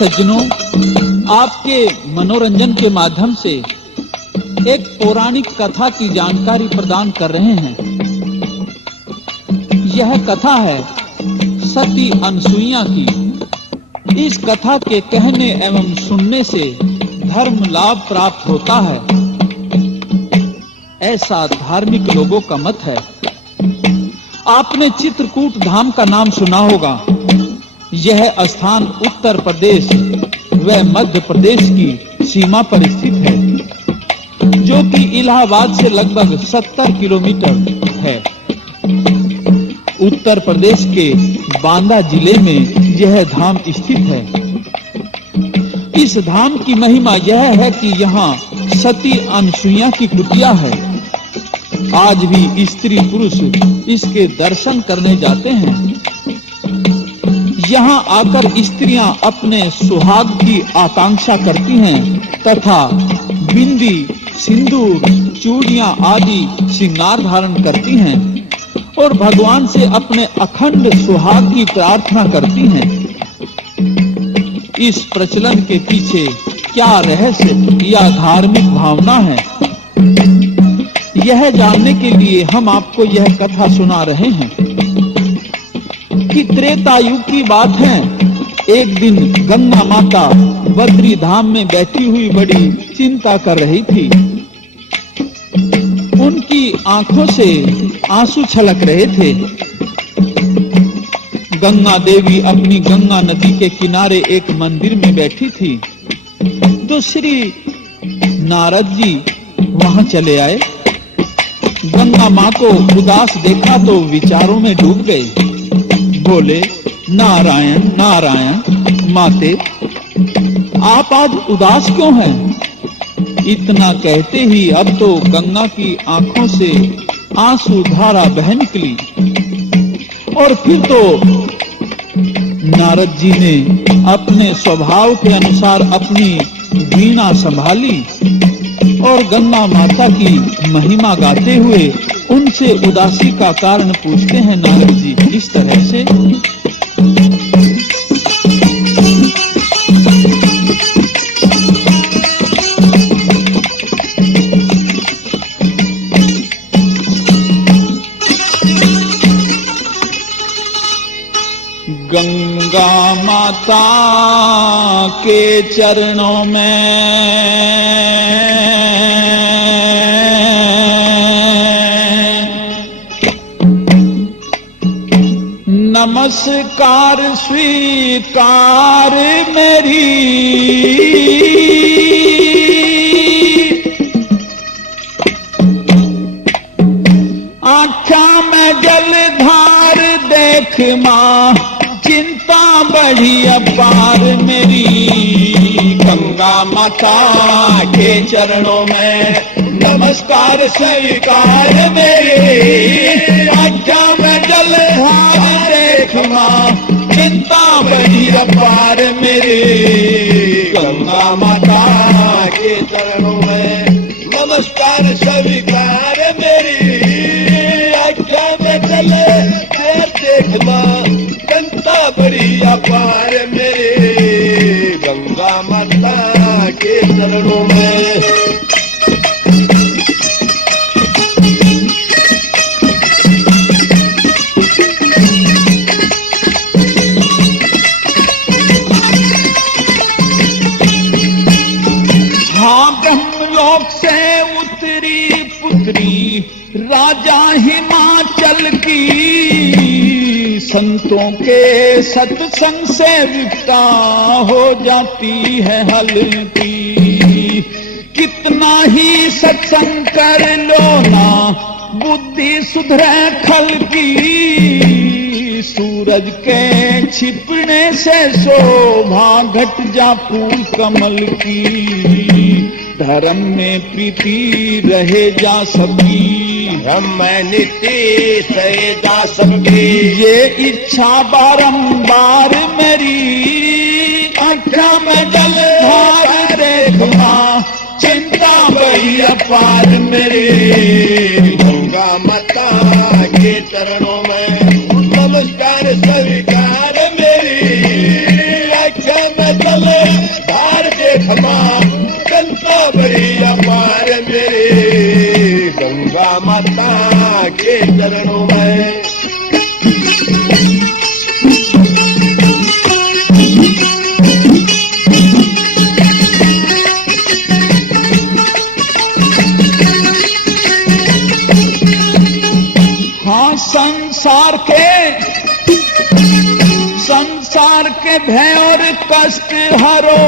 सज्जनों, आपके मनोरंजन के माध्यम से एक पौराणिक कथा की जानकारी प्रदान कर रहे हैं। यह कथा है सती अनसुईया की। इस कथा के कहने एवं सुनने से धर्म लाभ प्राप्त होता है, ऐसा धार्मिक लोगों का मत है। आपने चित्रकूट धाम का नाम सुना होगा। यह स्थान उत्तर प्रदेश व मध्य प्रदेश की सीमा पर स्थित है, जो कि इलाहाबाद से लगभग 70 किलोमीटर है। उत्तर प्रदेश के बांदा जिले में यह धाम स्थित है। इस धाम की महिमा यह है कि यहाँ सती अनसुईया की कुटिया है। आज भी स्त्री पुरुष इसके दर्शन करने जाते हैं। यहाँ आकर स्त्रियां अपने सुहाग की आकांक्षा करती हैं तथा बिंदी, सिंदूर, चूड़ियां आदि श्रृंगार धारण करती हैं और भगवान से अपने अखंड सुहाग की प्रार्थना करती हैं। इस प्रचलन के पीछे क्या रहस्य या धार्मिक भावना है, यह जानने के लिए हम आपको यह कथा सुना रहे हैं कि त्रेता युग की बात है। एक दिन गंगा माता बद्री धाम में बैठी हुई बड़ी चिंता कर रही थी। उनकी आंखों से आंसू छलक रहे थे। गंगा देवी अपनी गंगा नदी के किनारे एक मंदिर में बैठी थी तो श्री नारद जी वहां चले आए। गंगा मां को उदास देखा तो विचारों में डूब गए। बोले, नारायण नारायण माते, आप आज उदास क्यों हैं? इतना कहते ही अब तो गंगा की आंखों से आंसू धारा बह निकली और फिर तो नारद जी ने अपने स्वभाव के अनुसार अपनी वीणा संभाली और गंगा माता की महिमा गाते हुए उनसे उदासी का कारण पूछते हैं। नारद जी इस तरह से, गंगा माता के चरणों में नमस्कार स्वीकार मेरी, आँखा में जलधार देख माँ चिंता बढ़ी अपार मेरी। गंगा माता के चरणों में नमस्कार स्वीकार मेरी, आँखा में जलधार देख माँ चिंता बढ़ी अपार मेरी। गंगा माता के चरणों में नमस्कार स्वीकार मेरी, आँखा में जलधार देख माँ चिंता बड़ी अपार मेरे। गंगा माता के चरणों में हाँ ब्रह्मलोक से उतरी पुत्री राजा हिमाचल की, संतों के सत्संग से विपदा हो जाती है हल्की। कितना ही सत्संग कर लो ना बुद्धि सुधरे खल की, सूरज के छिपने से शोभा घट जा फूल कमल की। धर्म में प्रीति रहे जा सबकी, धर्म में नीति सहे जा सबकी। ये इच्छा बारंबार मेरी, आँखों में जलधार देख माँ चिंता बड़ी अपार मेरी। गंगा माता के चरणों में नमस्कार स्वीकार मेरी, आँखों में जल संसार के भय और कष्ट हरो,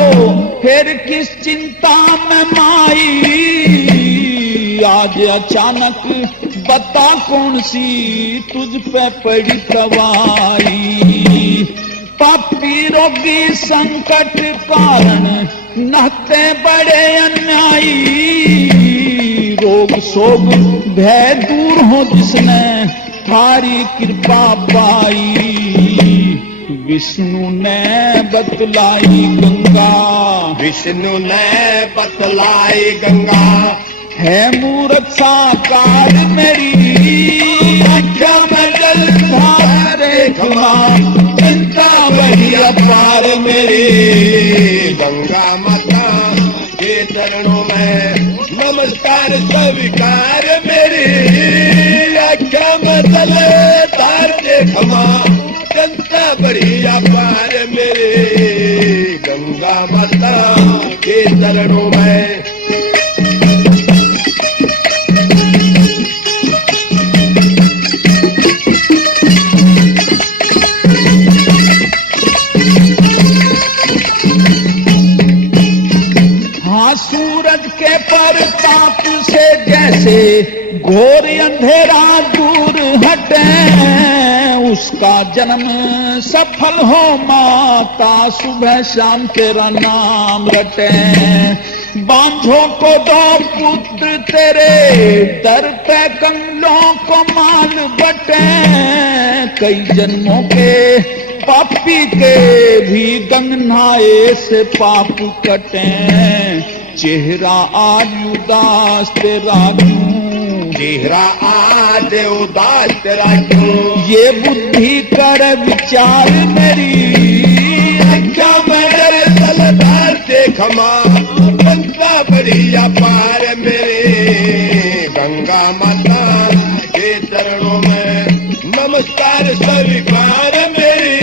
फिर किस चिंता में माई। आज अचानक बता कौन सी तुझ पे पड़ी तवाई। पापी रोगी संकट कारण नहते बड़े अन्यायी। रोग शोक भय दूर हो जिसने थारी कृपा पाई। विष्णु ने बतलाई गंगा, विष्णु ने बतलाई गंगा, है मूरत साकार मेरी। आख्या में जल धारे खमा, चिंता बड़ी अपार मेरी। गंगा माता के चरणों में नमस्कार स्वीकार मेरी। आख्या में जल धारे खमा, चिंता बड़ी अपार मेरी। गंगा माता के चरणों में सूरज के परताप से जैसे घोर अंधेरा दूर हटे। उसका जन्म सफल हो माता, सुबह शाम तेरा नाम रटे। बांझों को दो पुत्र तेरे, दर पे कंगलों को माल बटे। कई जन्मों के पापी के भी गंगनाए से पाप कटे। चेहरा आज उदास तेरा क्यों, चेहरा आज उदास तेरा क्यों। ये बुद्धि कर विचार मेरी। क्या मेरे तलदार से खमा, गंगा बड़ी अपार मेरे। गंगा माता के चरणों में नमस्कार स्वीकार मेरी।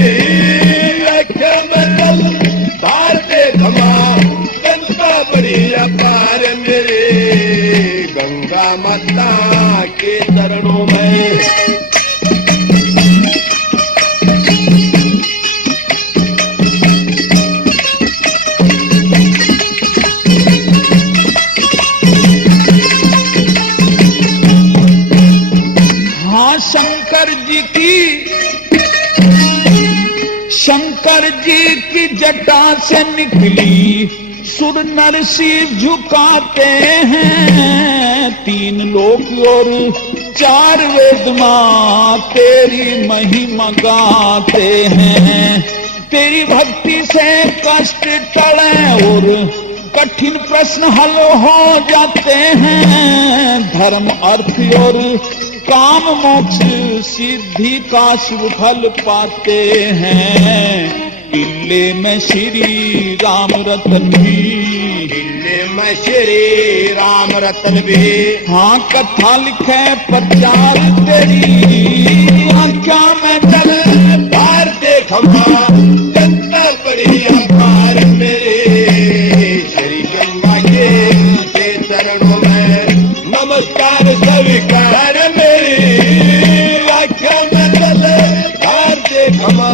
क्या मेरे तलदार से खमा, गंगा बड़ी अपार मेरे। गंगा माता के चरणों में शंकर जी की जटा से निकली सुर नर सिर झुकाते हैं। तीन लोक और चार वेद मां तेरी महिमा गाते हैं। तेरी भक्ति से कष्ट टले और कठिन प्रश्न हल हो जाते हैं। धर्म अर्थ और काम मोक्ष सिद्धि का शुभ फल पाते हैं। किले में श्री राम रतन भी, किले में श्री राम रतन भी। हाँ कथा लिखे प्रचार तेरी। आख्या में चल पार देखमा, जनता बड़ी अपार मेरे। श्री गंगा के चरणों में नमस्कार स्वीकार मेरी। आख्या में चल पार देखमा,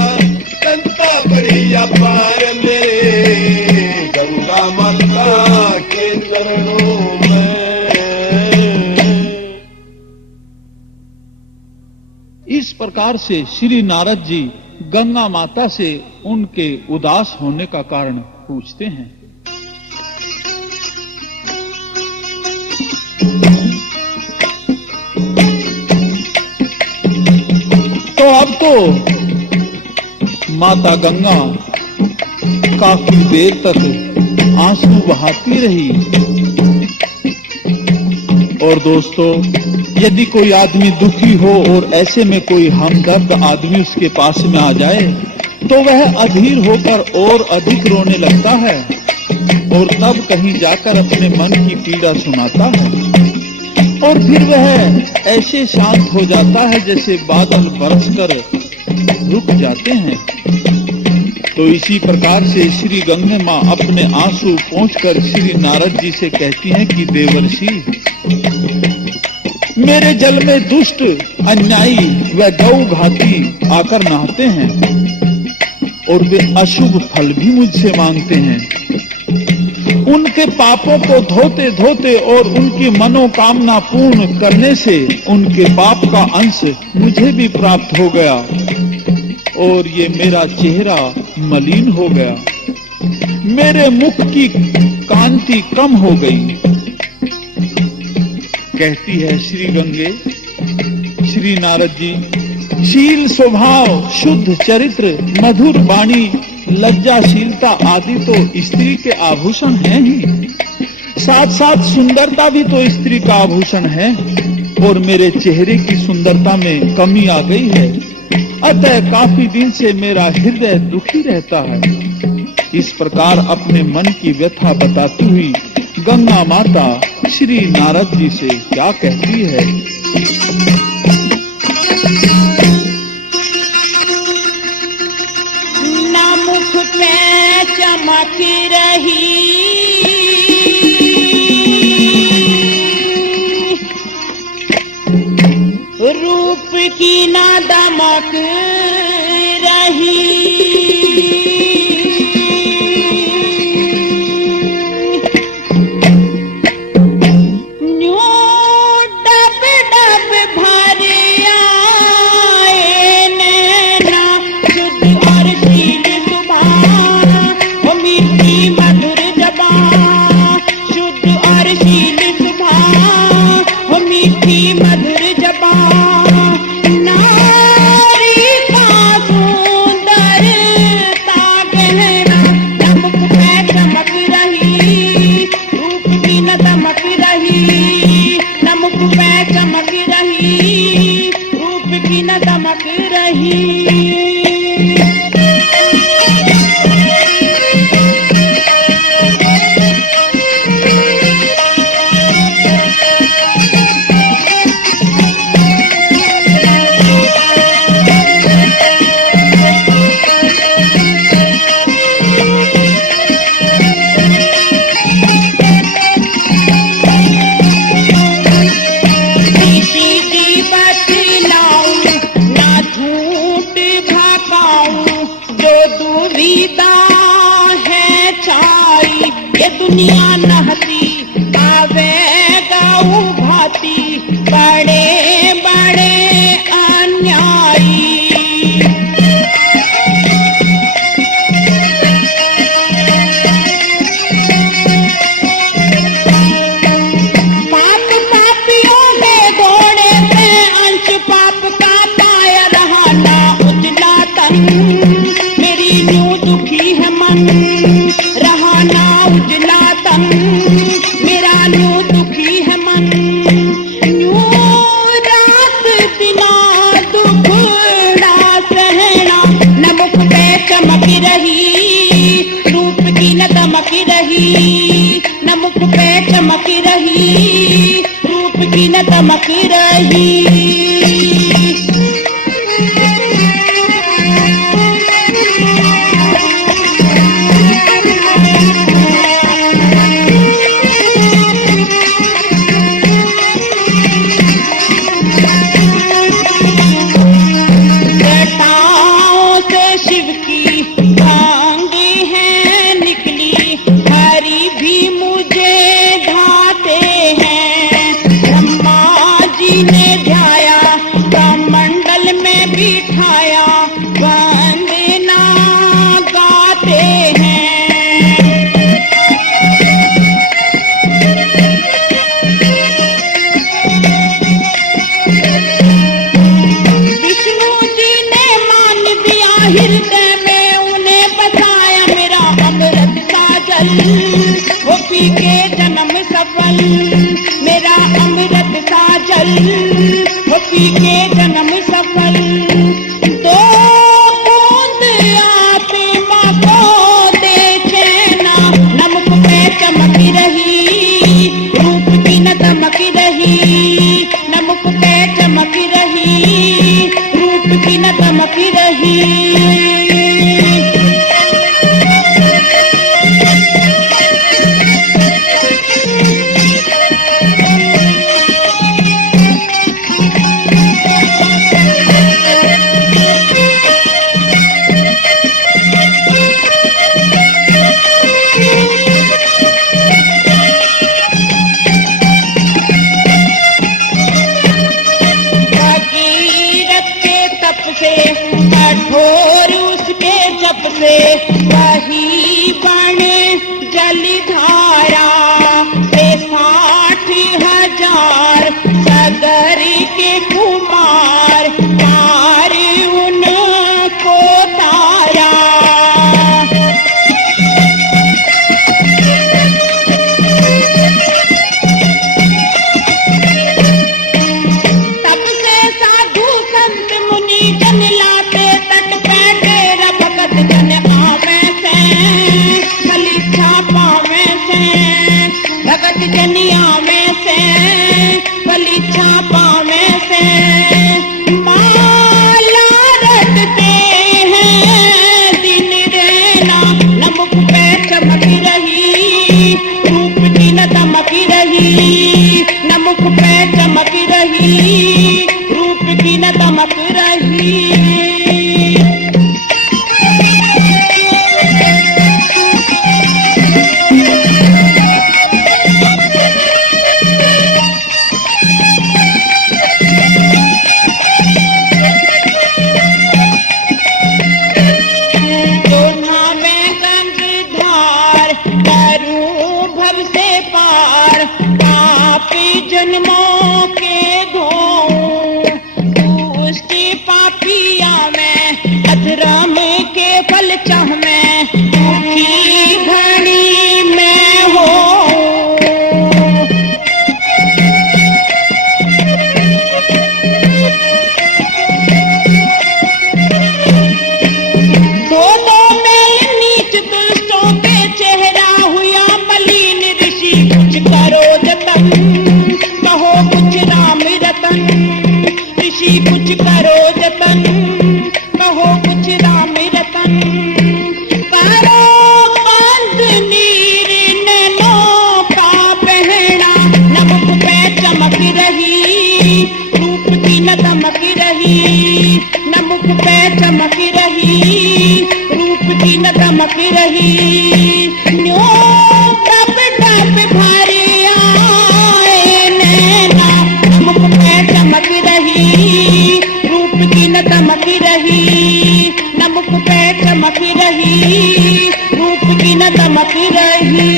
जनता बड़ी अपार मेरे। गंगा माता के चरणों में। इस प्रकार से श्री नारद जी गंगा माता से उनके उदास होने का कारण पूछते हैं। तो अब तो माता गंगा काफी देर तक आंसू बहाती रही। और दोस्तों, यदि कोई आदमी दुखी हो और ऐसे में कोई हमदर्द आदमी उसके पास में आ जाए तो वह अधीर होकर और अधिक रोने लगता है और तब कहीं जाकर अपने मन की पीड़ा सुनाता है और फिर वह ऐसे शांत हो जाता है जैसे बादल बरसकर रुक जाते हैं। तो इसी प्रकार से श्री गंगा मां अपने आंसू पहुंचकर श्री नारद जी से कहती हैं कि देवर्षि, मेरे जल में दुष्ट अन्यायी व गौ घाती आकर नहाते हैं। और वे अशुभ फल भी मुझसे मांगते हैं। उनके पापों को धोते धोते और उनकी मनोकामना पूर्ण करने से उनके पाप का अंश मुझे भी प्राप्त हो गया और ये मेरा चेहरा मलिन हो गया, मेरे मुख की कांति कम हो गई। कहती है श्री गंगे, श्री नारद जी, शील स्वभाव, शुद्ध चरित्र, मधुर वाणी, लज्जाशीलता आदि तो स्त्री के आभूषण हैं ही, साथ साथ सुंदरता भी तो स्त्री का आभूषण है और मेरे चेहरे की सुंदरता में कमी आ गई है, अतः काफी दिन से मेरा हृदय दुखी रहता है। इस प्रकार अपने मन की व्यथा बताती हुई गंगा माता श्री नारद जी से क्या कहती है। ना मुख पे चमक रही, रूप की ना दमक रही, दुनिया नहती आवे गऊ भाती, बड़े बड़े अन्यायी। पाप पापियों के घोड़े से अंश पाप का पाया रहा ना उजला तन, मेरी न्यू दुखी है मन रहा ना उजला तन, मेरा न्यू दुखी है मन, न्यू रात बिना दुखड़ा सहना, न मुख पे चमक रही, रूप की न दमक रही, न मुख पे चमक रही, रूप की न दमक रही। हृदय में उन्हें बसाया मेरा अमृत का जल, वो पी के जन्म सफल, मेरा अमृत का जल, वो पी के जन्म सफल। दो बूंद आप माँ को से वही बने जलधारा से 60,000 सगरी के कुमार पार उनको तारा। तब से साधु संत मुनि जन लाते तट पे डेरा भगत जन आवे से कलिछा पावे से भगत जन आवे से कलिछा पावे से माला रटते हैं दिन रेना नमक पे चमक रही रूप की न दमक रही नमक पे चमक रही रूप की न दमक रही। जन्मों के धोऊं दुष्टि पापिया में अधर्म के फल चाह में दुखी घड़ी में हो। दोनों में नीच दुष्टों के चेहरा हुआ मलिन ऋषि कुछ करो जतन कहो कुछ राम रतन ऋषि कुछ करो जतन कहो कुछ राम रतन। करो बंद नीर नैनों का बहना नमक पे चमक रही रूप की न दमक रही नमक पे चमक रही रूप की न दमक रही। न्यो टप टप भारी आए नैना नमक पे चमक रही रूप की न दमक रही नमक पे चमक रही रूप की न दमक रही।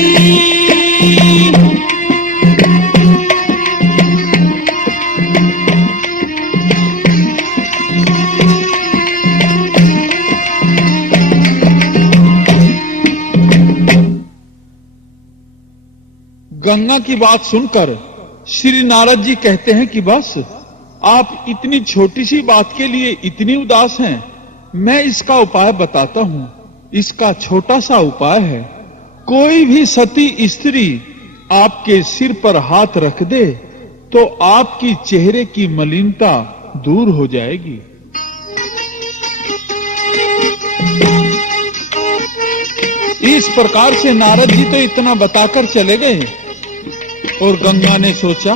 गंगा की बात सुनकर श्री नारद जी कहते हैं कि बस आप इतनी छोटी सी बात के लिए इतनी उदास हैं। मैं इसका उपाय बताता हूं। इसका छोटा सा उपाय है, कोई भी सती स्त्री आपके सिर पर हाथ रख दे तो आपकी चेहरे की मलिनता दूर हो जाएगी। इस प्रकार से नारद जी तो इतना बताकर चले गए और गंगा ने सोचा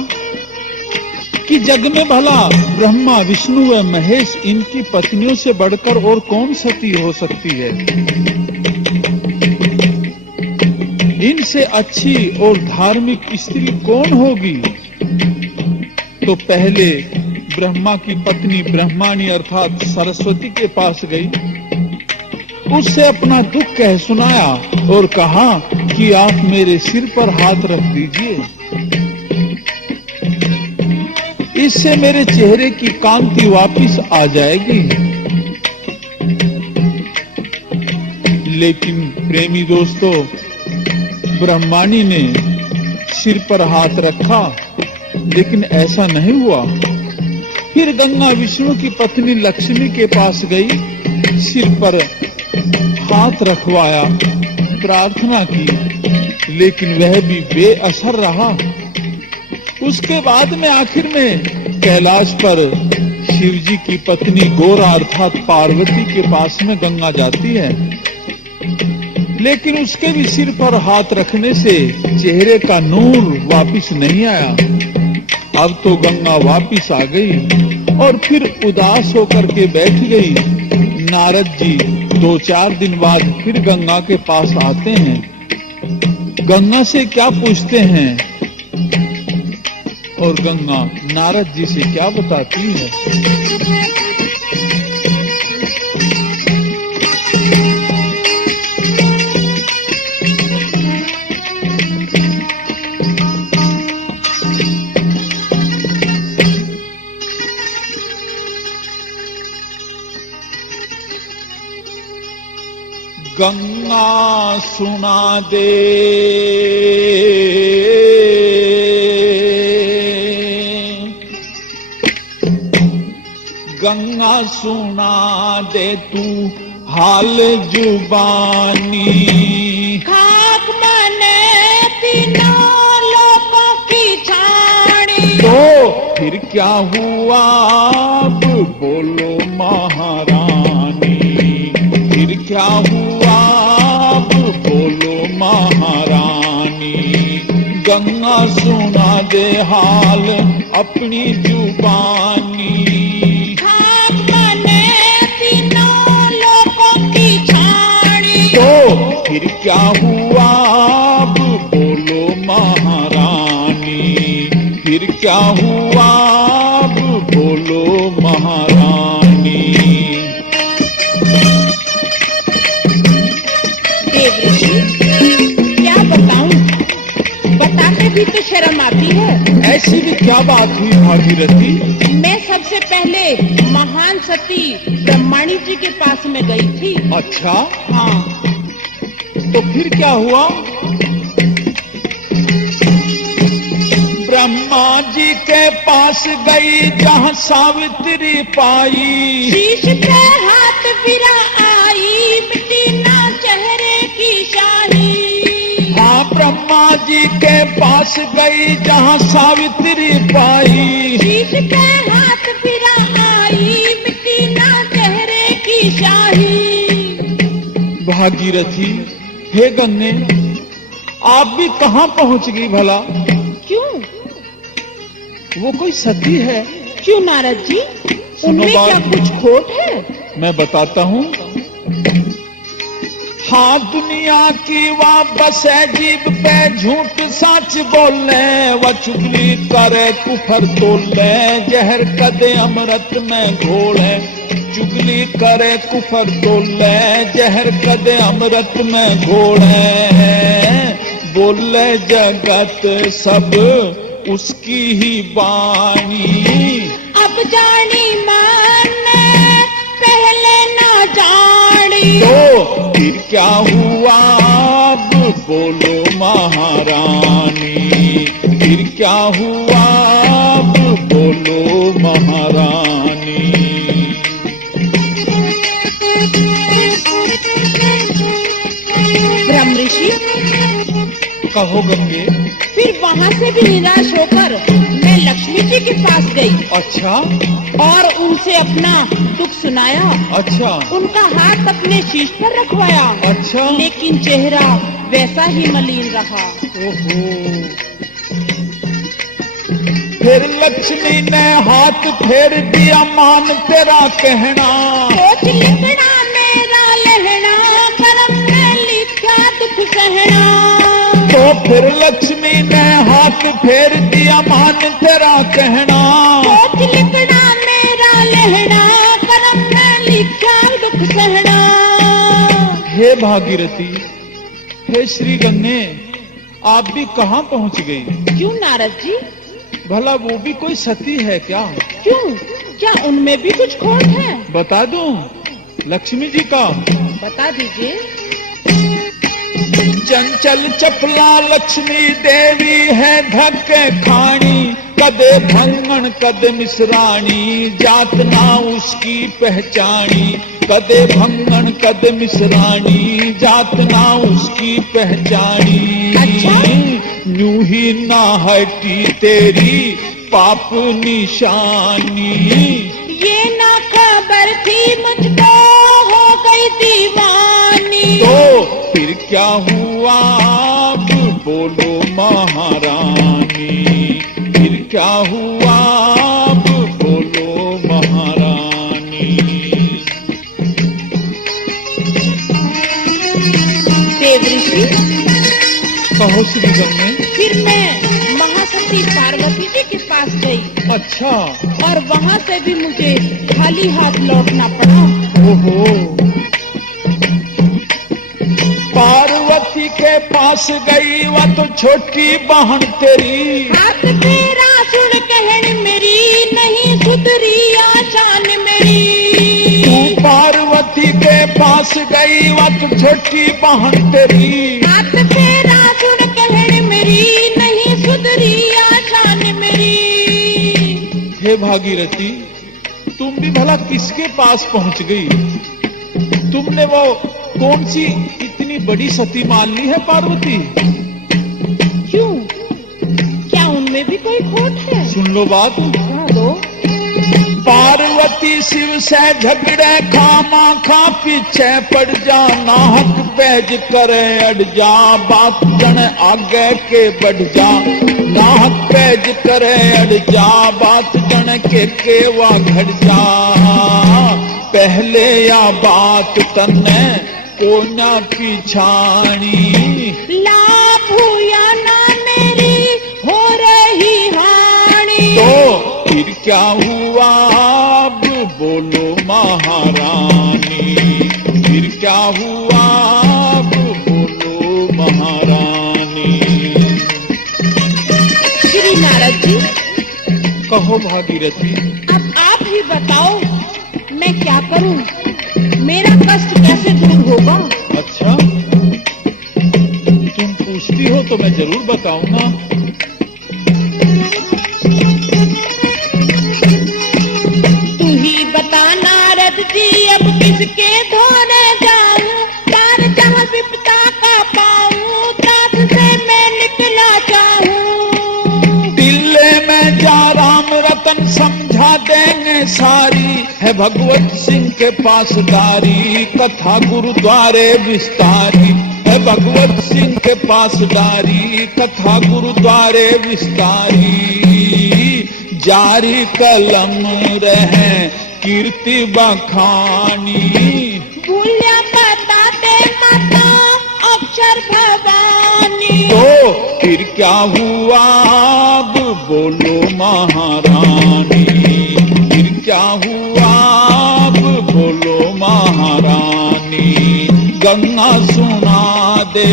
कि जग में भला ब्रह्मा विष्णु व महेश इनकी पत्नियों से बढ़कर और कौन सती हो सकती है। इनसे अच्छी और धार्मिक स्त्री कौन होगी। तो पहले ब्रह्मा की पत्नी ब्रह्माणी अर्थात सरस्वती के पास गई, उससे अपना दुख कह सुनाया और कहा कि आप मेरे सिर पर हाथ रख दीजिए, इससे मेरे चेहरे की कांति वापिस आ जाएगी। लेकिन प्रेमी दोस्तों, ब्रह्माणी ने सिर पर हाथ रखा लेकिन ऐसा नहीं हुआ। फिर गंगा विष्णु की पत्नी लक्ष्मी के पास गई, सिर पर हाथ रखवाया, प्रार्थना की, लेकिन वह भी बेअसर रहा। उसके बाद में आखिर में कैलाश पर शिव जी की पत्नी गोरा अर्थात पार्वती के पास में गंगा जाती है, लेकिन उसके भी सिर पर हाथ रखने से चेहरे का नूर वापिस नहीं आया। अब तो गंगा वापिस आ गई और फिर उदास होकर के बैठ गई। नारद जी 2-4 दिन बाद फिर गंगा के पास आते हैं, गंगा से क्या पूछते हैं और गंगा नारद जी से क्या बताती है। गंगा सुना दे गंगा सुना दे तू हाल जुबानी। खाक माने तीनों लोगों की छाड़ी। तो फिर क्या हुआ अब बोलो महारानी, फिर क्या हुआ अब बोलो महारानी। गंगा सुना दे हाल अपनी जुबानी। खाक माने तीनों लोगों की छाड़ी। तो फिर क्या हुआ अब बोलो महारानी, फिर क्या हुआ अब बोलो महारानी। देव ऋषि, क्या बताऊं, बताते भी तो शर्म आती है। ऐसी भी क्या बात हुई भागीरथी? मैं सबसे पहले महान सती ब्रह्माणी जी के पास में गई थी। अच्छा, हाँ, तो फिर क्या हुआ? ब्रह्मा जी के पास गई जहाँ सावित्री पाई। शीश पे हाथ फिरा आई, मिटी ना चेहरे की शाही। हाँ, ब्रह्मा जी के पास गई जहाँ सावित्री पाई। शीश पे हाथ फिरा आई, मिटी ना चेहरे की शाही। भागीरथी, हे गंगे, आप भी कहाँ पहुँच गई भला? क्यों? वो कोई सती है? क्यों नारद जी, सुनो उनमें बात। क्या कुछ खोट है? मैं बताता हूँ। हाँ, दुनिया की वापस है जीभ पे झूठ सच बोले, व चुगली करे कुफर तोले, जहर कदे अमृत में घोले। चुगली करे कुफर तोले, जहर कदे अमृत में घोले। बोले जगत सब उसकी ही बाणी। अब जानी माने पहले ना जानी। तो फिर क्या हुआ अब बोलो महारानी, फिर क्या हुआ अब बोलो महारानी। ब्रह्म ऋषि, कहो गंगे। फिर वहाँ से भी निराश होकर मैं लक्ष्मी जी के पास गई अच्छा, और उनसे अपना दुख सुनाया। अच्छा, उनका हाथ अपने शीश पर रखवाया। अच्छा। लेकिन चेहरा वैसा ही मलिन रहा। ओहो। फिर लक्ष्मी ने हाथ फेर दिया, मान तेरा कहना। सोच लिखना मेरा लहना, करम में लिखा दुख सहना। तो फिर लक्ष्मी ने हाथ फेर दिया, मान तेरा कहना। सोच लिखना मेरा लहना, करम में लिखा दुख सहना। हे भागीरथी, हे श्री गंगे, आप भी कहाँ पहुँच गई? क्यों नारद जी? भला वो भी कोई सती है क्या? क्यों, क्या उनमें भी कुछ खोट है? बता दूं लक्ष्मी जी का? बता दीजिए। चंचल चपला लक्ष्मी देवी है धक्के खानी, कदे भंगन कदे मिश्राणी, जात ना उसकी पहचानी। कदे भंगन कदे मिश्राणी, जात ना उसकी पहचानी। अच्छा? यूं ही ना हटी तेरी पाप निशानी। ये ना खबर थी मुझको, हो गई दीवानी। तो फिर क्या हुआ अब बोलो महारानी, फिर क्या हुआ अब बोलो महारानी। देव ऋषि, कहो श्री गंगे। फिर मैं महासती पार्वती जी के पास गई। अच्छा, और वहाँ से भी मुझे खाली हाथ लौटना पड़ा। ओहो। पार्वती के पास गई वह तो छोटी बहन तेरी। हाथ तेरा सुन कहन मेरी, नहीं सुधरी आशान मेरी। तू पार्वती के पास गई वक्त छोटी बहन तेरी। हाथ फेरा सुन कहन मेरी, नहीं सुधरी आशान मेरी। हे भागीरथी, तुम भी भला किसके पास पहुंच गई? तुमने वो कौन सी इतनी बड़ी सती मान ली है पार्वती? क्यों, क्या उनमें भी कोई खोट है? सुन लो बात। सुना दो। पार्वती शिव से झगड़े खामा खा पीछे पड़ जा, नाहक पैज करे अड़ जा, बात जन आगे के बढ़ जा। नाहक पैज करे अड़ जा, बात जन के वा घड़ जा। पहले या बात तन्ने को ना पिछाणी, लाभ या ना मेरी हो रही हानि। तो फिर क्या हुआ अब बोलो महारानी, फिर क्या हुआ अब बोलो महारानी। श्री नारद जी, कहो भागीरथी। अब आप ही बताओ मैं क्या करूं, मेरा कष्ट कैसे दूर होगा? अच्छा, तुम पूछती हो तो मैं जरूर बताऊंगा। तू ही बता नारद जी, अब किसके धोने जाऊं, तार जहां विपदा का पाऊं, तात से मैं निकला चाहूं। टिल्ले में जा राम रतन समझा देंगे सारी, है भगवत सिंह के पास डारी, कथा गुरुद्वारे विस्तारी। है भगवत सिंह के पास डारी, कथा गुरुद्वारे विस्तारी। जारी कलम रहे कीर्ति बखानी, भूलिया बताते माता अक्षर भवानी। तो फिर क्या हुआ अब बोलो महारानी, फिर क्या हुआ अब बोलो महारानी। गंगा सुना दे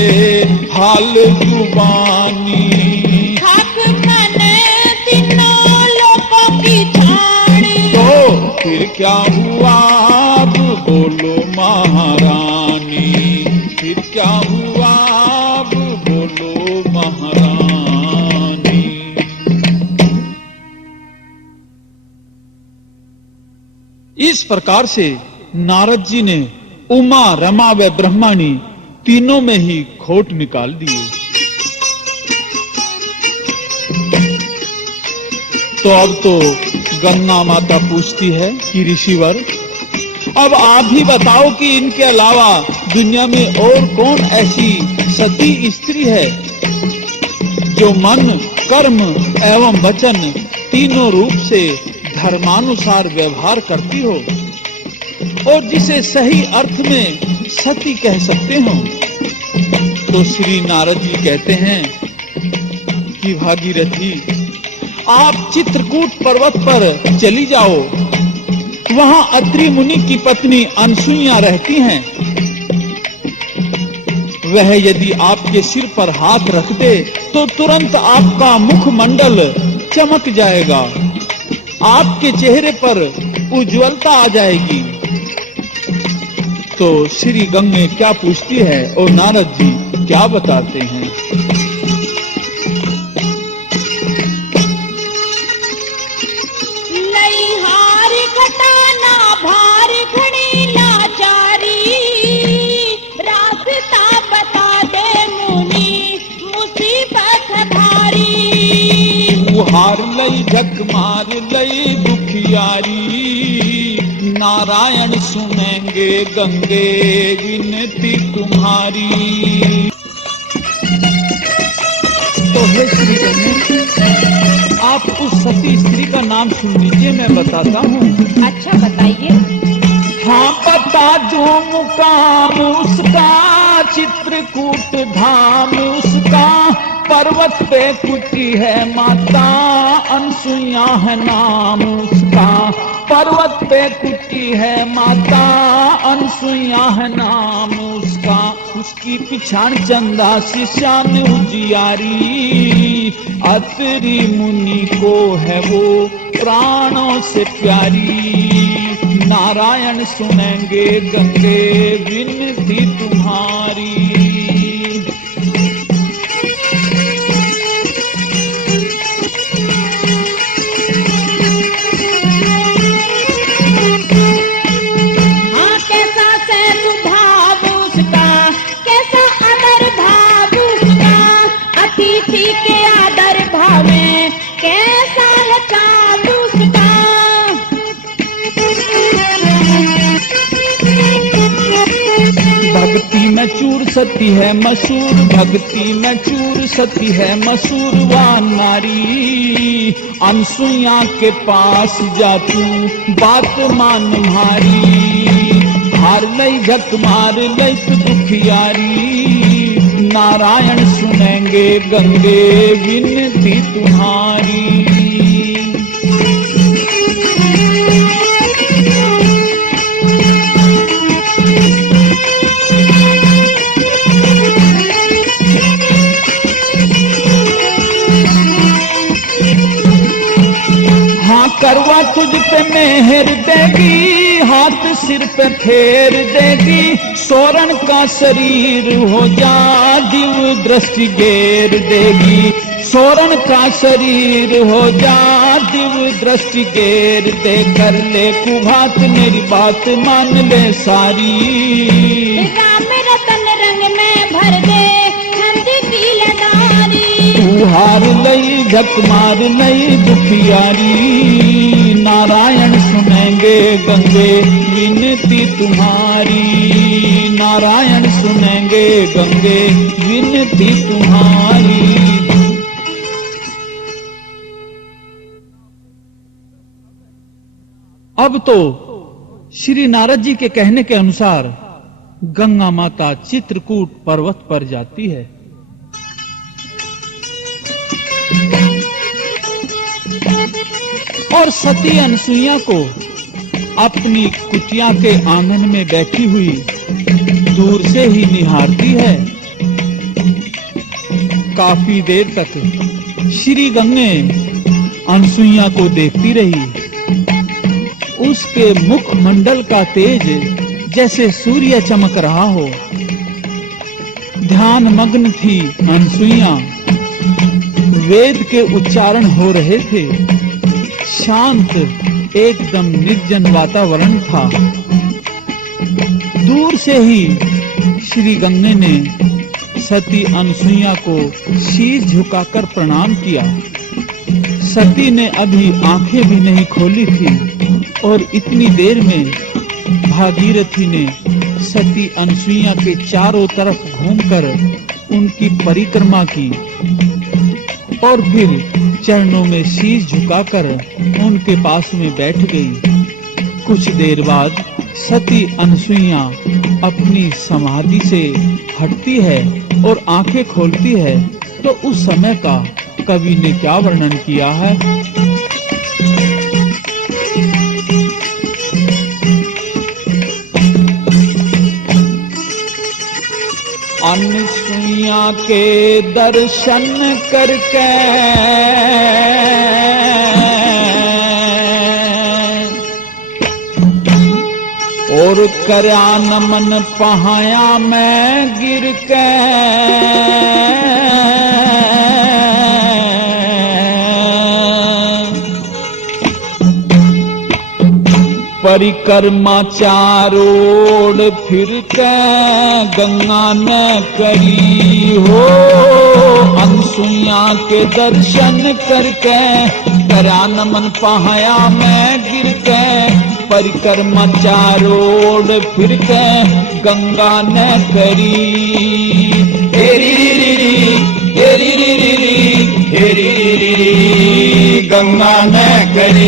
हाल जुबानी, हक मने तीनों लोगों की छाणी। तो फिर क्या हुआ अब बोलो महारानी, फिर क्या हुआ अब बोलो महारानी। इस प्रकार से नारद जी ने उमा, रमा व ब्रह्माणी तीनों में ही खोट निकाल दिए। तो अब तो गंगा माता पूछती है कि ऋषिवर, अब आप ही बताओ कि इनके अलावा दुनिया में और कौन ऐसी सती स्त्री है जो मन, कर्म एवं वचन तीनों रूप से धर्मानुसार व्यवहार करती हो और जिसे सही अर्थ में सती कह सकते हो। तो श्री नारद जी कहते हैं कि भागीरथी, आप चित्रकूट पर्वत पर चली जाओ, वहां अत्रि मुनि की पत्नी अनसुईया रहती हैं। वह यदि आपके सिर पर हाथ रख दे तो तुरंत आपका मुखमंडल चमक जाएगा, आपके चेहरे पर उज्ज्वलता आ जाएगी। तो श्री गंगे क्या पूछती है और नारद जी क्या बताते हैं? लइहार घटाना भार घड़ी लाचारी, रास्ता बता दे मुनि मुसीबत भारी। हार लई झक मार लई दुखियारी, नारायण सुनेंगे गंगे विनती तुम्हारी। तो हे श्री गंगे, आप उस सती स्त्री का नाम सुन लीजिए, मैं बताता हूँ। अच्छा बताइए। हाँ बता दो मुकाम उसका, चित्रकूट धाम उसका, पर्वत पे कुटी है माता अनसुईया है नाम उसका। पर्वत पे कुटी है माता अनसुईया है नाम उसका। उसकी पिछाड़ चंदा शिष्यान उजियारी, अत्रि मुनि को है वो प्राणों से प्यारी। नारायण सुनेंगे गंगे विनती तुम्हारी। भक्ति में चूर सती है मशहूर, भक्ति में चूर सती है मशहूर वा नारी। अनसुईया के पास जा तू बात मान मारी, हार लई झक मार लई तू दुखियारी। नारायण सुनेंगे गंगे विनती तुम्हारी। करवा तुझ पे मेहर देगी, हाथ सिर पे फेर देगी। सोरण का शरीर हो जा दिव दृष्टि घेर देगी, सोरण का शरीर हो जा दिव दृष्टि घेर दे। कर ले कुभात मेरी बात मान ले सारी। राम रतन रंग में भर दे नंदी की लदारी। तू हार लई झक मार लई दुखियारी। नारायण सुनेंगे गंगे विनती तुम्हारी। नारायण सुनेंगे गंगे विनती तुम्हारी। अब तो श्री नारद जी के कहने के अनुसार गंगा माता चित्रकूट पर्वत पर जाती है। और सती अनसुईया को अपनी कुटिया के आंगन में बैठी हुई दूर से ही निहारती है। काफी देर तक श्री गंगे अनसुईया को देखती रही। उसके मुख मंडल का तेज जैसे सूर्य चमक रहा हो। ध्यान मग्न थी अनसुईया, वेद के उच्चारण हो रहे थे। शांत एकदम निर्जन वातावरण था। दूर से ही श्री गंगे ने सती अनसुईया को शीश झुकाकर प्रणाम किया। सती ने अभी आंखें भी नहीं खोली थी और इतनी देर में भागीरथी ने सती अनसुईया के चारों तरफ घूमकर उनकी परिक्रमा की और फिर चरणों में शीश झुकाकर उनके पास में बैठ गई। कुछ देर बाद सती अनसुईया अपनी समाधि से हटती है और आंखें खोलती है तो उस समय का कवि ने क्या वर्णन किया है। अनसुईया के दर्शन करके और करया नमन पहाया मैं गिर के। परिक्रमा चारोड़ फिर के गंगा ने करी हो। अनसुईया के दर्शन करके करा नमन पहाया मैं गिर के। परिक्रमा चारोड़ फिर के गंगा ने करी। हेरी हेरी हेरी गंगा ने करी।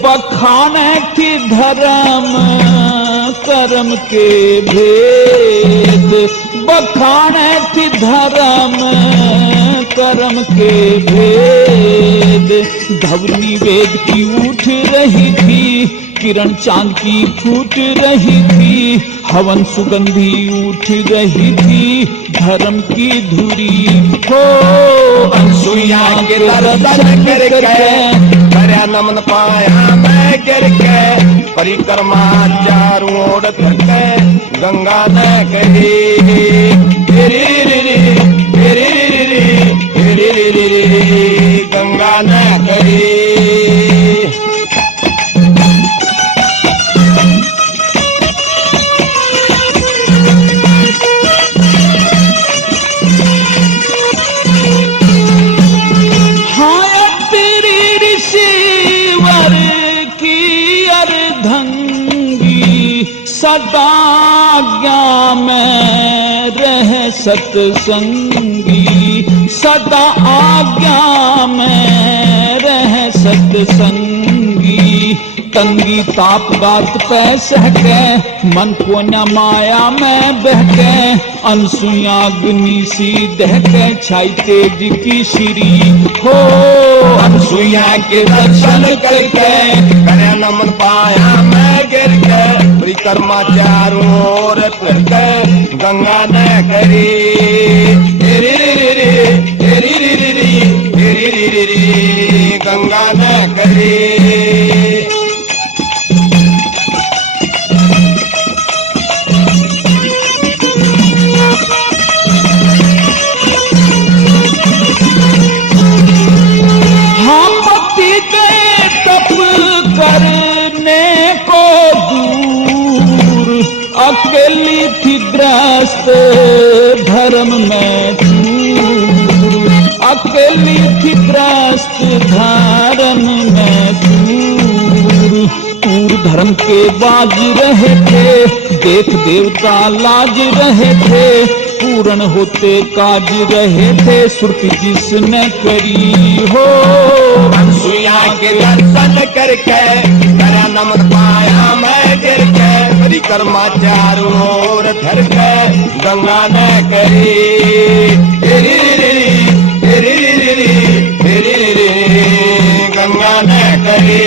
बखाने की धर्म कर्म के भेद। बखाने की धर्म कर्म के भेद। धवनी वेद की उठ रही थी, किरण चांद की फूट रही थी, हवन सुगंधी उठ रही थी, धर्म की धुरी हो। अनसुईया के दर्शन करके करया नमन पाया मैं गिर के, परिक्रमा चारों ओर करके गंगा न करी। रे रे रे रे रे रे गंगा न करी। सदा आज्ञा में रह सत्संगी, सदा आज्ञा में रह सत्संगी। तंगी ताप बात पे सहके, मन को न माया में बहके, अनसुईया अग्नि सी दहके, छाई तेज की श्री हो। अनसुईया के दर्शन करके करया नमन पाया मैं गिर के, परिक्रमा चारों ओर करके गंगा न करी। रे रे रे रे रे गंगा न करी। अकेली थी ग्रस्त धर्म में चूर, अकेली थी ग्रस्त धर्म में चूर। पूर धर्म के बाज रहे थे, देख देवता लाज रहे थे, पूर्ण होते काज रहे थे, सुरती जिसने करी हो। अनसुईया के दर्शन करके करया नमन पाया मैं गिर के, परिक्रमा चारों ओर करके गंगा न करी। रे रे रे रे रे गंगा न करी।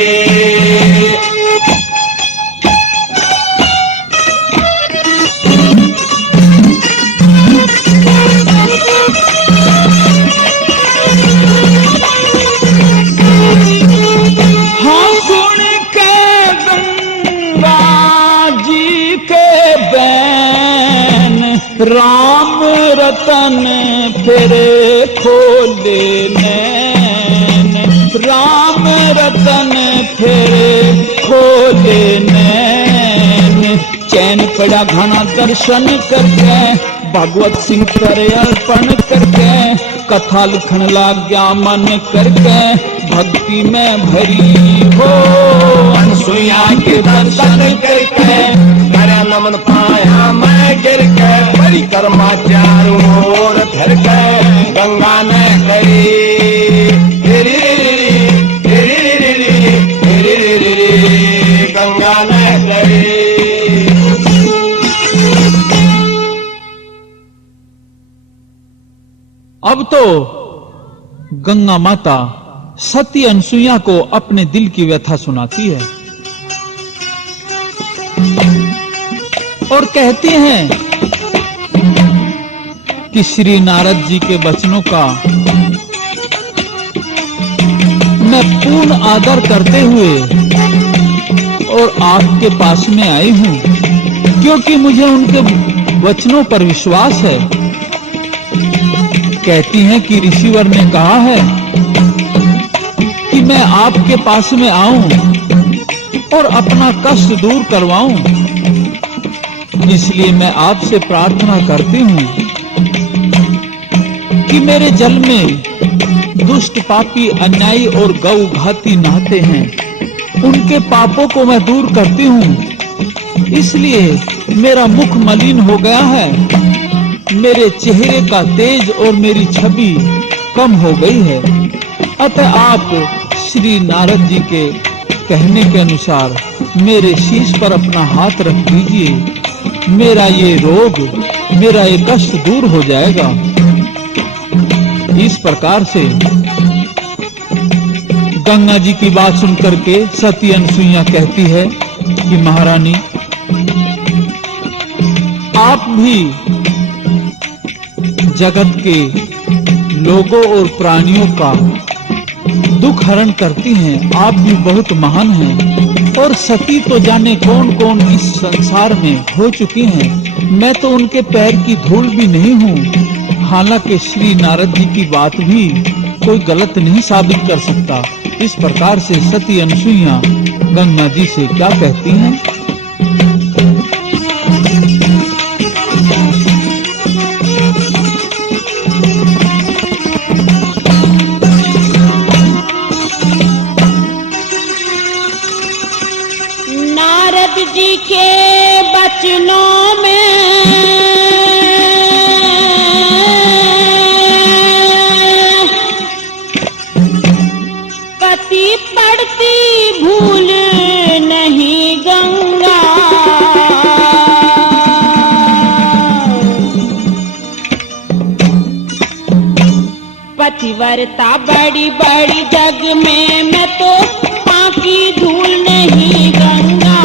राम रतन फिर खोले नैन, राम रतन फिर खोले नैन। चैन पड़ा घना दर्शन करके, भगवत सिंह करे अर्पण करके, कथा लिखन लाग गया मन करके, भक्ति में भरी हो। अनसुईया के दर्शन करके करया नमन पाया मैं गिर के, परिक्रमा चारों ओर करके गंगा न करी। रे रे रे गंगा न करी। अब तो गंगा माता सती अनसुईया को अपने दिल की व्यथा सुनाती है और कहती हैं कि श्री नारद जी के वचनों का मैं पूर्ण आदर करते हुए और आपके पास में आई हूं, क्योंकि मुझे उनके वचनों पर विश्वास है। कहती हैं कि ऋषिवर ने कहा है कि मैं आपके पास में आऊं और अपना कष्ट दूर करवाऊं, इसलिए मैं आपसे प्रार्थना करती हूं कि मेरे जल में दुष्ट पापी अन्यायी और गौ घाती नहाते हैं, उनके पापों को मैं दूर करती हूं। इसलिए मेरा मुख मलिन हो गया है, मेरे चेहरे का तेज और मेरी छवि कम हो गई है। अतः आप श्री नारद जी के कहने के अनुसार मेरे शीश पर अपना हाथ रख दीजिए, मेरा ये रोग, मेरा ये कष्ट दूर हो जाएगा। इस प्रकार से गंगा जी की बात सुनकर के सती अनसुईया कहती है कि महारानी, आप भी जगत के लोगों और प्राणियों का दुख हरण करती हैं, आप भी बहुत महान हैं। और सती तो जाने कौन कौन इस संसार में हो चुकी हैं, मैं तो उनके पैर की धूल भी नहीं हूँ। हालांकि श्री नारद जी की बात भी कोई गलत नहीं साबित कर सकता। इस प्रकार से सती अनसुईया गंगा जी से क्या कहती हैं? नारद जी के बचनों में कति पड़ती भूल नहीं गंगा, पतिव्रता बड़ी बड़ी जग में मैं तो पाकी धूल नहीं गंगा।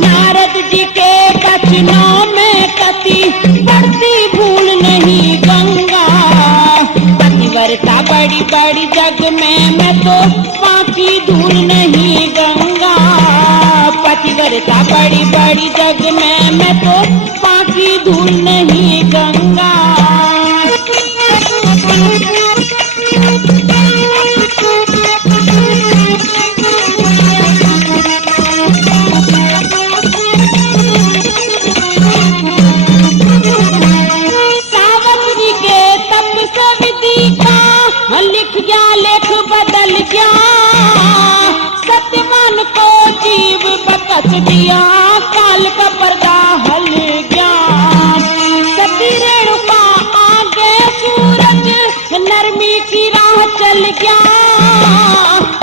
नारद जी के बचनों में कति पड़ती भूल नहीं गंगा, पतिव्रता बड़ी बड़ी जग में मैं तो पाकी धूल नहीं गंगा, पतिव्रता बड़ी बड़ी जग में मैं तो पाकी धूल नहीं गंगा। सावित्री के तप से विधि का लिख गया, लेख बदल गया, सत्यवान को जीव बकस दिया, काल का पर्दा हल गया। सती रेणुका आगे सूरज नरमी की राह चल गया,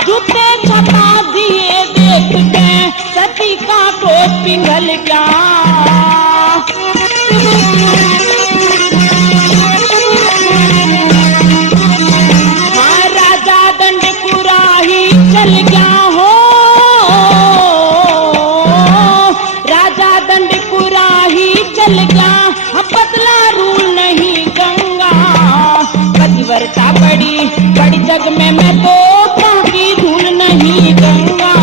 जूते छपा दिए देख के सती का कोट पिघल गया। हाँ, राजा दंडपुरा ही चल गया हो, राजा दंडपुरा ही चल गया, बदला रूल नहीं गंगा, पतिव्रता बड़ी बड़ी जग में मैं तो पाकी धूल नहीं गंगा।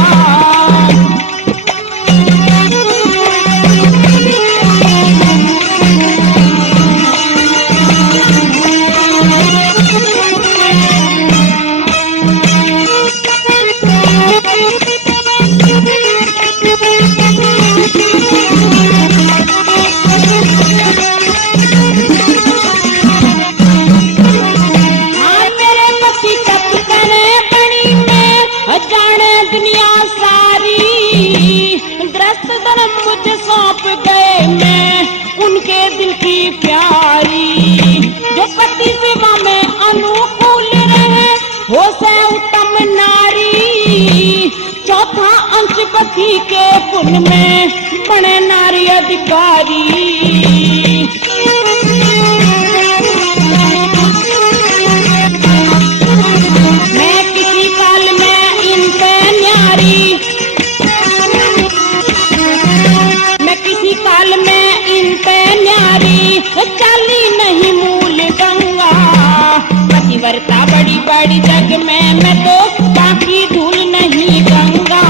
मुझे सौंप गए मैं उनके दिल की प्यारी, जो पति सेवा में अनुकूल रहे हो से उत्तम नारी। चौथा अंश पति के पुण्य में बने नारी अधिकारी। मैं किसी काल में इन पे न्यारी, मैं किसी काल में इन पे न्यारी, चाली नहीं मूल गंगा, पतिव्रता बड़ी बड़ी जग में मैं तो बाकी धूल नहीं गंगा।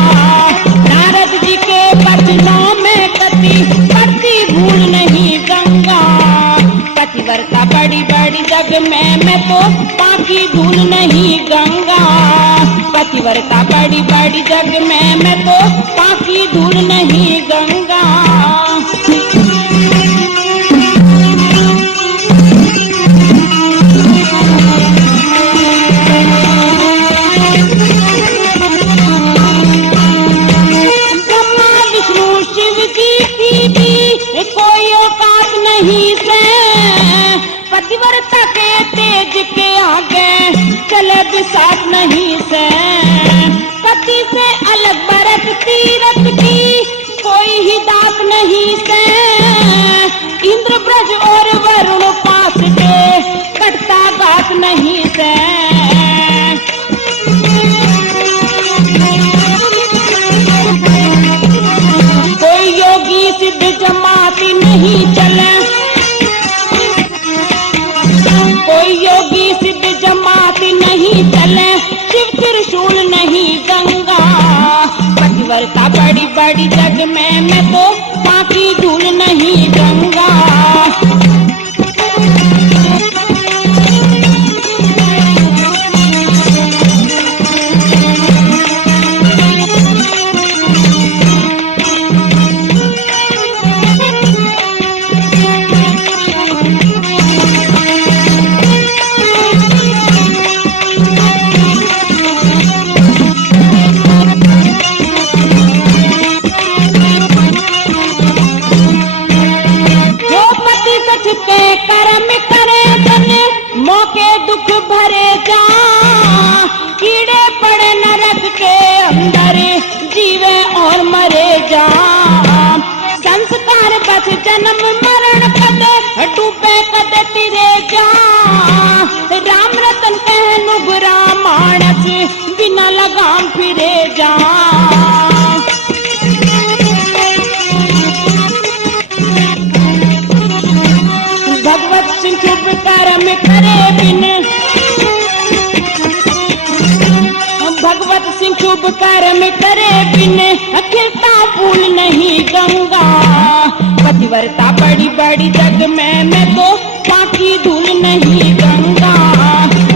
नारद जी के बचनों में कति पड़ती भूल नहीं गंगा, पतिव्रता बड़ी बड़ी जग में मैं तो बाकी धूल नहीं गंगा, पतिव्रता बड़ी बड़ी जग में मैं तो बाकी धूल नहीं गंगा। ब्रह्मा विष्णु शिव जी की भी कोई औकात नहीं से, पतिव्रता के तेज के आगे चले बिसात नहीं से। पति से अलग बरत तीरथ की कोई ही दात नहीं से, इंद्र ब्रज और वरुण पास के कटता घात नहीं बड़ी बड़ी जग में मैं तो बाकी धूल नहीं गंगा। कर्म करे तन मौके दुख भरे जा, कीड़े पड़े नरक के अंदर जीवे और मरे जा। संस्कार बस जन्म मरण कदे डूबे कदे तिरे जा, राम रतन कह नुगरा मानस बिना लगाम फिरे जा। शुभ कर्म करे बिन भगवत सिंह शुभ कर्म करे बिन खिलता फूल नहीं गंगा। पतिव्रता बड़ी बड़ी जग में मैं तो बाकी धूल नहीं गंगा।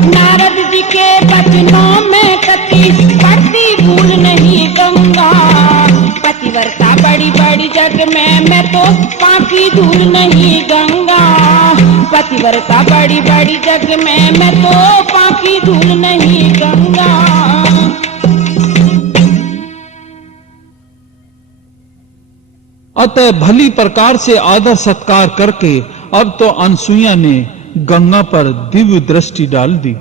नारद जी के बचनों में कति पड़ती भूल नहीं गंगा। पतिव्रता बड़ी बड़ी जग में मैं तो बाकी धूल नहीं गंगा। पतिव्रता बड़ी बड़ी जग में मैं तो बाकी धूल नहीं गंगा। अतः भली प्रकार से आदर सत्कार करके अब तो अनसुईया ने गंगा पर दिव्य दृष्टि डाल दी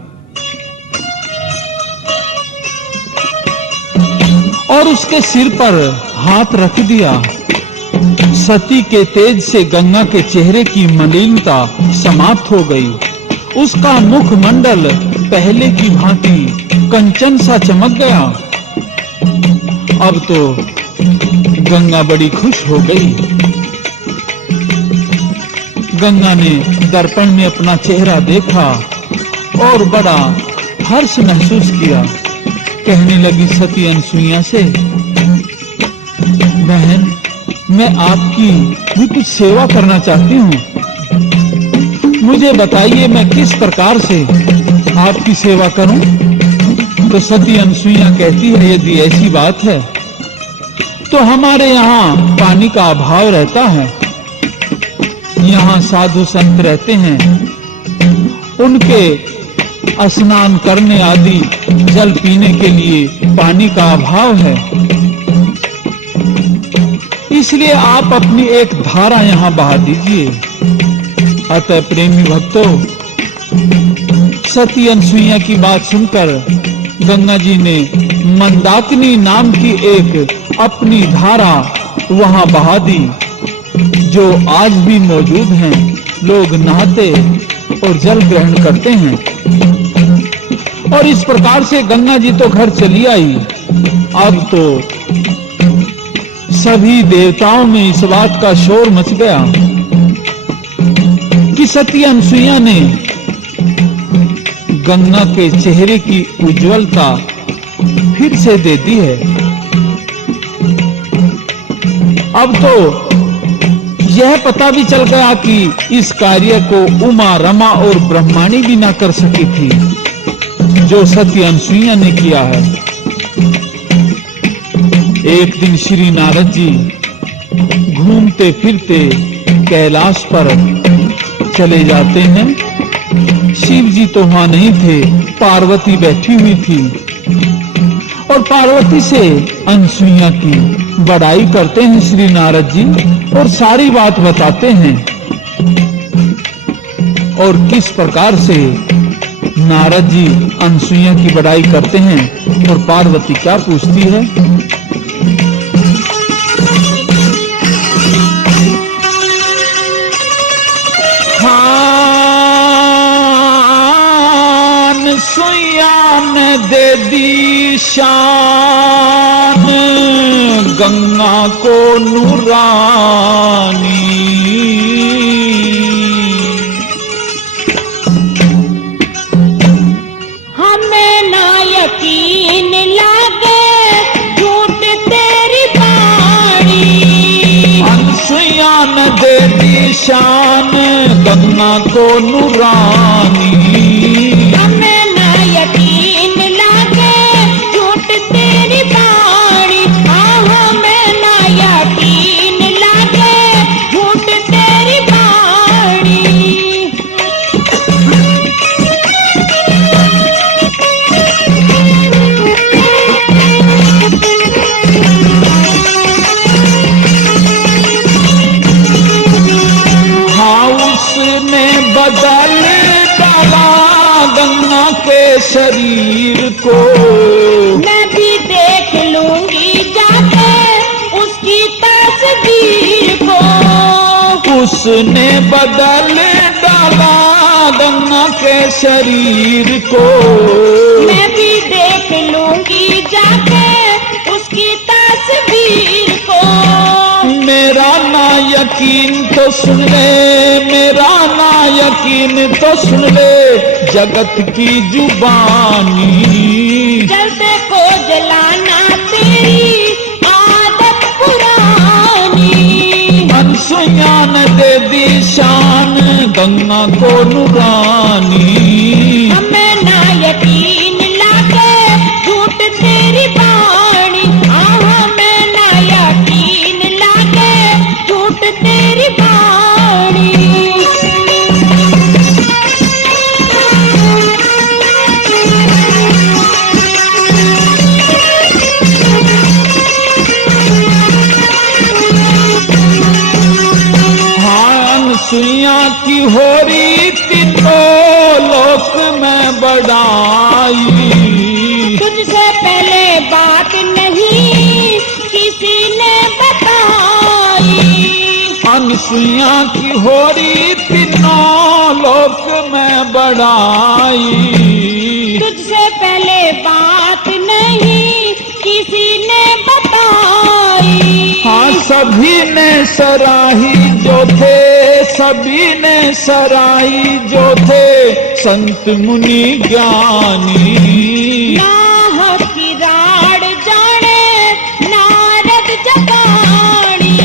और उसके सिर पर हाथ रख दिया। सती के तेज से गंगा के चेहरे की मलिनता समाप्त हो गई। उसका मुखमंडल पहले की भांति कंचन सा चमक गया। अब तो गंगा बड़ी खुश हो गई। गंगा ने दर्पण में अपना चेहरा देखा और बड़ा हर्ष महसूस किया। कहने लगी सती अनसुईया से, बहन मैं आपकी भी कुछ सेवा करना चाहती हूँ। मुझे बताइए मैं किस प्रकार से आपकी सेवा करूं? तो सती अनसुईया कहती है, यदि ऐसी बात है तो हमारे यहाँ पानी का अभाव रहता है। यहाँ साधु संत रहते हैं, उनके स्नान करने आदि जल पीने के लिए पानी का अभाव है। इसलिए आप अपनी एक धारा यहाँ बहा दीजिए। अतः प्रेमी भक्तों, सती अनसुईया की बात सुनकर गंगा जी ने मंदाकिनी नाम की एक अपनी धारा वहां बहा दी, जो आज भी मौजूद हैं। लोग नहाते और जल ग्रहण करते हैं। और इस प्रकार से गंगा जी तो घर चली आई। अब तो सभी देवताओं में इस बात का शोर मच गया कि सती अनसुईया ने गंगा के चेहरे की उज्जवलता फिर से दे दी है। अब तो यह पता भी चल गया कि इस कार्य को उमा, रमा और ब्रह्माणी भी ना कर सकी थी, जो सती अनसुईया ने किया है। एक दिन श्री नारद जी घूमते फिरते कैलाश पर चले जाते हैं। शिव जी तो वहां नहीं थे, पार्वती बैठी हुई थी और पार्वती से अनसुईया की बड़ाई करते हैं श्री नारद जी और सारी बात बताते हैं। और किस प्रकार से नारद जी अनसुईया की बड़ाई करते हैं और पार्वती क्या पूछती है। अनसुईया ने दे दी शान गंगा को नूरानी, हमें ना यकीन लागे झूठ तेरी बात। गंगा को नूरानी। हमें ना यकीन लागे झूठ तेरी बाणी, हाँ हमें ना यकीन लागे झूठ तेरी बाणी। हाँ उसने बदल डाला गंगा के शरीर को, मैं भी देख लूंगी जाके उसकी तस्वीर को। उसने बदल डाला गंगा के शरीर को, मैं भी देख लूंगी जाके उसकी तस्वीर को। मेरा ना यकीन तो सुन ले, मेरा ना यकीन तो सुन ले जगत की जुबानी। जलते को जलाना तेरी आदत पुरानी। अनसुईया ने दे दी शान गंगा को नूरानी। हमें ना यकीन लागे झूठ तेरी बाणी, हाँ हमें ना यकीन लागे झूठ तेरी बाणी। हाँ अनसुईया की होरी तीनों लोक में बड़ाई। तुझसे पहले बात नहीं किसी ने बताई। अनसुईया की होरी तीनों लोक में बड़ाई। तुझसे पहले बात नहीं किसी ने बताई। हाँ सभी ने सराही जो थे, सभी ने सराही जो थे संत मुनि ज्ञानी। नाह की राड़ जाने नारद जगानी।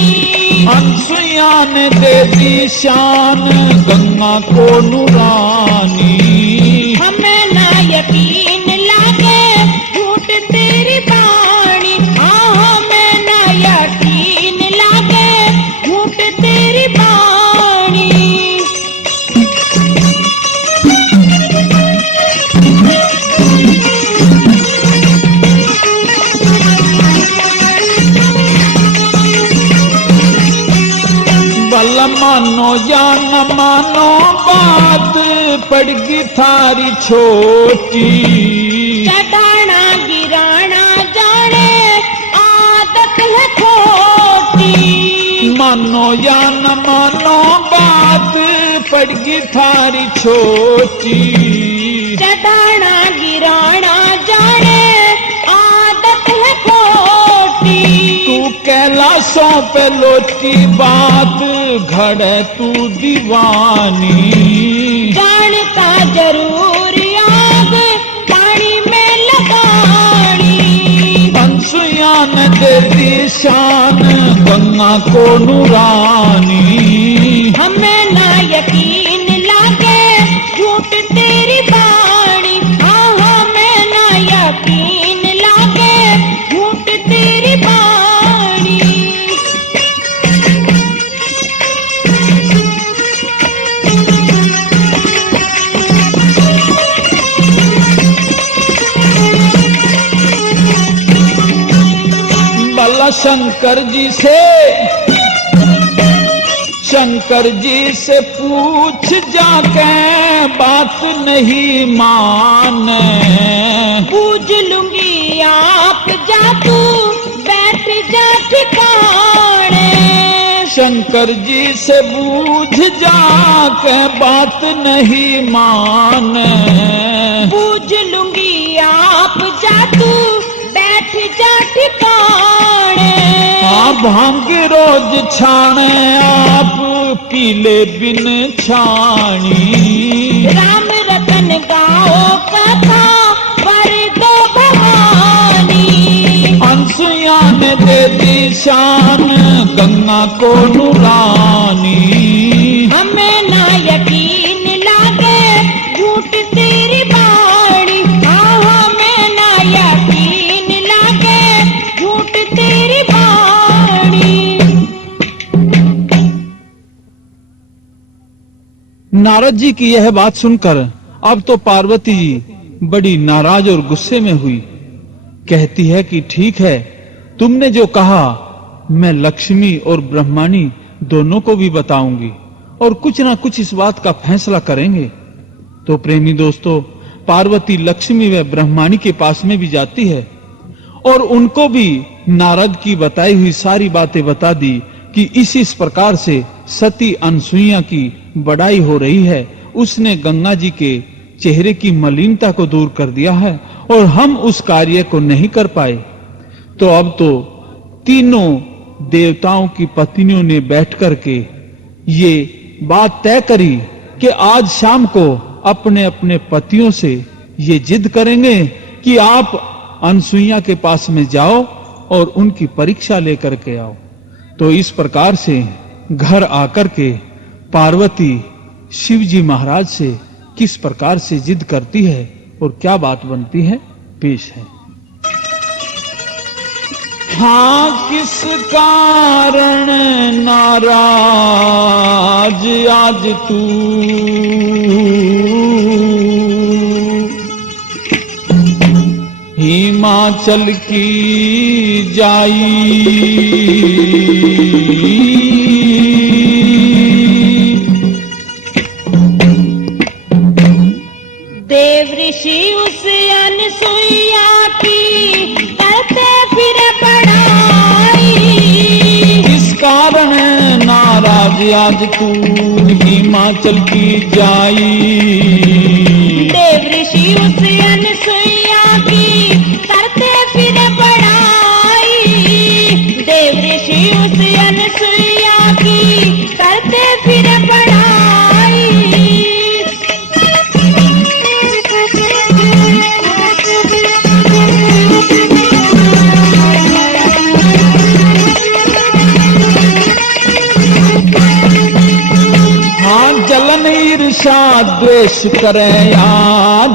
अनसुईया ने दे दी शान गंगा को नूरानी। हमें ना यकीन लागे झूठ तेरी बाणी, हाँ हमें ना यकीन लागे झूठ तेरी बाणी। बल मानो या न मानो बात पड़गी थारी छोटी। चढ़ाना गिराना जाने आदत है खोटी। मानो या न मानो बात पड़गी थारी छोटी। चढ़ाना गिराना जाने आदत है खोटी। तू कैलाशों पे लोटी बात घड़े तू दीवानी। जानता जरूर आग पानी में लगानी। अनसुईया ने दे दी शान गंगा को नूरानी। हमें ना यकीन लागे झूठ तेरी बाणी, हाँ हमें ना यकीन लागे झूठ तेरी बाणी। बला शंकर जी से पूछ जाके बात नहीं माने। पूछ लूंगी आप जा तू बैठ जा ठिकाने। शंकर जी से बूझ जाके बात नहीं माने। पूछ लूंगी आप जा तू बैठ जा ठिकाने। हाँ भांग रोज छाने आप पीले बिन छानी। राम रतन गाओ कथा पर दो भवानी। अनसुईया ने दे दी शान गंगा को नूरानी। हमें ना नारद जी की यह बात सुनकर अब तो पार्वती जी बड़ी नाराज और गुस्से में हुई। कहती है कि ठीक है, तुमने जो कहा मैं लक्ष्मी और ब्रह्माणी दोनों को भी बताऊंगी और कुछ ना कुछ इस बात का फैसला करेंगे। तो प्रेमी दोस्तों, पार्वती लक्ष्मी व ब्रह्माणी के पास में भी जाती है और उनको भी नारद की बताई हुई सारी बातें बता दी कि इस प्रकार से सती अनसुईया की बड़ाई हो रही है। उसने गंगा जी के चेहरे की मलिनता को दूर कर दिया है और हम उस कार्य को नहीं कर पाए। तो अब तो तीनों देवताओं की पत्नियों ने बैठ करके ये बात तय करी कि आज शाम को अपने अपने पतियों से ये जिद करेंगे कि आप अनसुईया के पास में जाओ और उनकी परीक्षा लेकर के आओ। तो इस प्रकार से घर आकर के पार्वती शिव जी महाराज से किस प्रकार से जिद करती है और क्या बात बनती है, पेश है। हाँ, किस कारण नाराज आज तू, हिमाचल की जाई, देव ऋषि उस अनसुईया की करते फिर बड़ाई। किस कारण नाराज आज तू, हिमाचल की जाई। देव ऋषि उस अनसुईया की करते फिर बड़ाई। देव ऋषि उस अनसुईया की करते फिर बड़ाई। जलन ईर्षा द्वेष करें या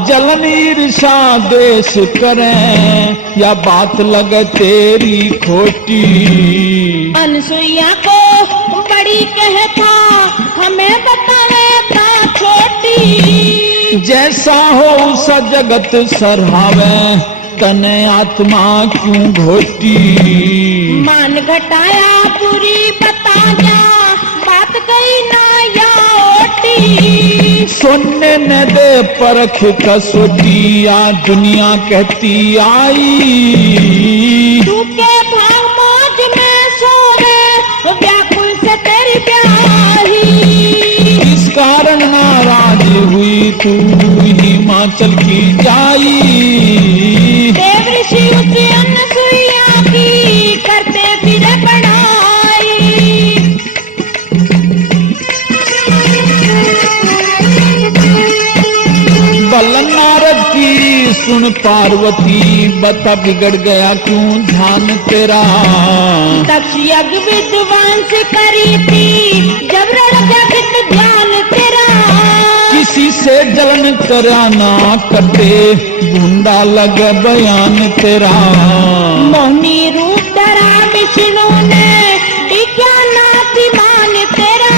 जलन ईर्षा द्वेष करें, या बात लगे तेरी खोटी। अनसुईया को बड़ी कहता हमें बतावे ता छोटी। जैसा हो सा जगत सरहावे, तने आत्मा क्यों घोटी। मान घटाया बुरी बता जा, बात गई ना या ओटी। सुनने न दे परख कसोटिया, दुनिया कहती आई। तू के भाग मौज में सो रे, व्याकुल से तेरी ब्याही। इस कारण नाराज हुई तू, हिमाचल की जाई। देव ऋषि उस अनसुईया की करते फिर बड़ाई। बल नारद की सुन पार्वती, बता बिगड़ गया क्यों ध्यान तेरा। तक्ष यज्ञ विद्वांस करी थी, जब रण जगत ध्यान तेरा। किसी से जलन करा ना कटे, गुंडा लग बयान तेरा। मोहनी रूप धरा विष्णु ने, विज्ञानातिमान तेरा।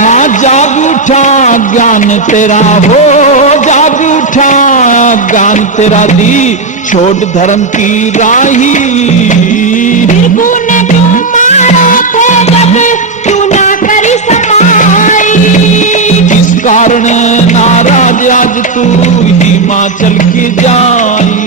हाँ, जाग उठा ज्ञान तेरा हो, जाग उठा ज्ञान तेरा दी, छोड़ धर्म की राही। भृगु ने क्यों मारा थे जब, क्यों ना करी समाई। जिस कारण नाराज आज तू, हिमाचल की जाई।